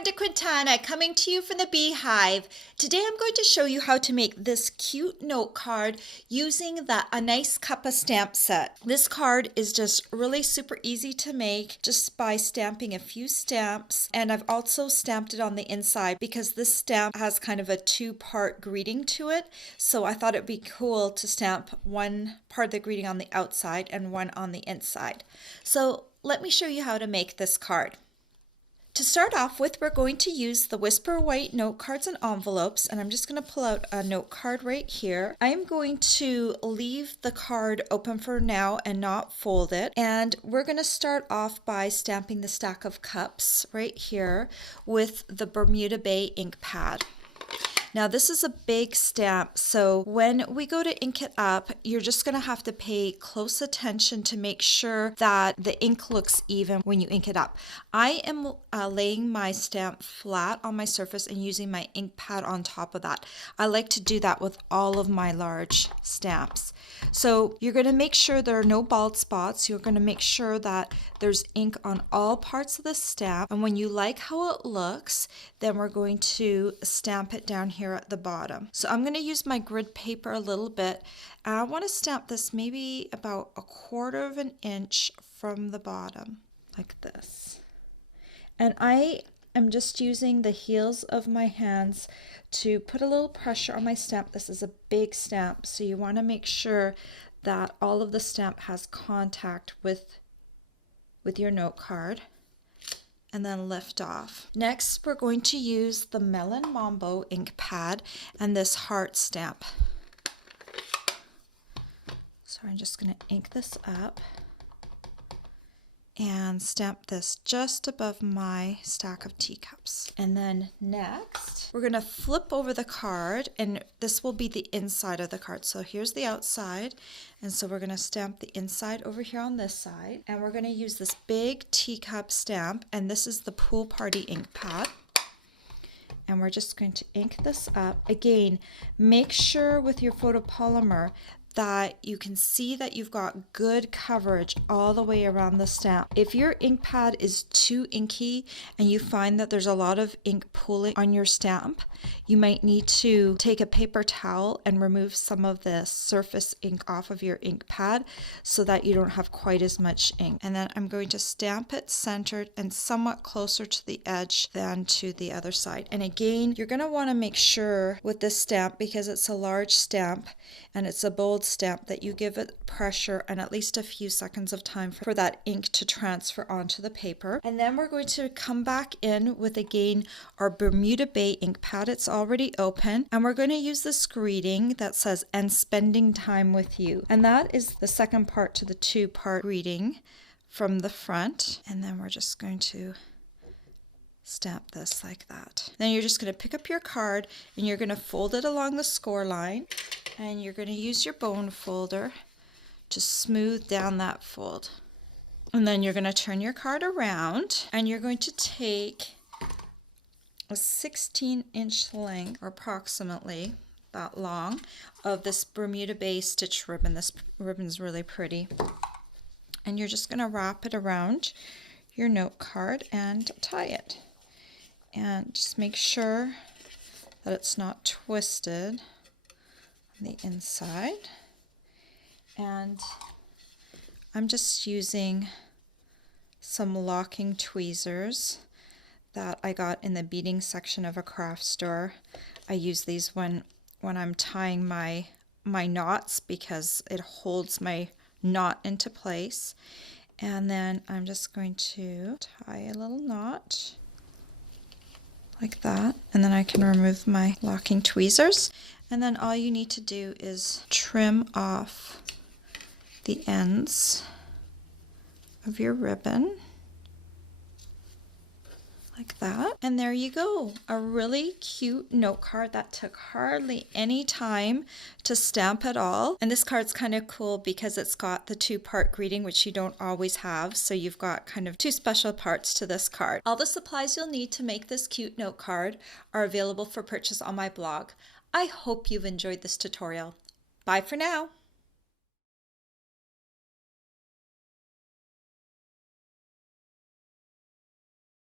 Brenda Quintana coming to you from the Beehive. Today I'm going to show you how to make this cute note card using a nice Cuppa stamp set. This card is just really super easy to make just by stamping a few stamps, and I've also stamped it on the inside because this stamp has kind of a two-part greeting to it, so I thought it'd be cool to stamp one part of the greeting on the outside and one on the inside. So let me show you how to make this card. To start off with, we're going to use the Whisper White note cards and envelopes, and I'm just going to pull out a note card right here. I'm going to leave the card open for now and not fold it, and we're going to start off by stamping the stack of cups right here with the Bermuda Bay ink pad. Now this is a big stamp, so when we go to ink it up, you're just going to have to pay close attention to make sure that the ink looks even when you ink it up. I am laying my stamp flat on my surface and using my ink pad on top of that. I like to do that with all of my large stamps. So you're going to make sure there are no bald spots. You're going to make sure that there's ink on all parts of the stamp, and when you like how it looks, then we're going to stamp it down here at the bottom. So I'm going to use my grid paper a little bit. I want to stamp this maybe about 1/4 of an inch from the bottom, like this. And I am just using the heels of my hands to put a little pressure on my stamp. This is a big stamp, so you want to make sure that all of the stamp has contact with your note card, and then lift off. Next, we're going to use the Melon Mambo ink pad and this heart stamp. So I'm just going to ink this up and stamp this just above my stack of teacups. And then next, we're going to flip over the card, and this will be the inside of the card. So here's the outside, and so we're going to stamp the inside over here on this side, and we're going to use this big teacup stamp, and this is the Pool Party ink pad. And we're just going to ink this up. Again, make sure with your photopolymer that you can see that you've got good coverage all the way around the stamp. If your ink pad is too inky and you find that there's a lot of ink pooling on your stamp, you might need to take a paper towel and remove some of the surface ink off of your ink pad so that you don't have quite as much ink. And then I'm going to stamp it centered and somewhat closer to the edge than to the other side. And again, you're going to want to make sure with this stamp, because it's a large stamp and it's a bold stamp, that you give it pressure and at least a few seconds of time for that ink to transfer onto the paper. And then we're going to come back in with, again, our Bermuda Bay ink pad. It's already open, and we're going to use this greeting that says "and spending time with you," and that is the second part to the two-part greeting from the front. And then we're just going to stamp this like that. Then you're just going to pick up your card and you're going to fold it along the score line, and you're going to use your bone folder to smooth down that fold. And then you're going to turn your card around, and you're going to take a 16-inch length, or approximately that long, of this Bermuda Bay stitch ribbon. This ribbon's really pretty. And you're just going to wrap it around your note card and tie it. And just make sure that it's not twisted on the inside. And I'm just using some locking tweezers that I got in the beading section of a craft store. I use these when I'm tying my knots, because it holds my knot into place. And then I'm just going to tie a little knot like that, and then I can remove my locking tweezers. And then all you need to do is trim off the ends of your ribbon like that. And there you go, a really cute note card that took hardly any time to stamp at all. And this card's kind of cool because it's got the two-part greeting, which you don't always have, so you've got kind of two special parts to this card. All the supplies you'll need to make this cute note card are available for purchase on my blog. I hope you've enjoyed this tutorial. Bye for now.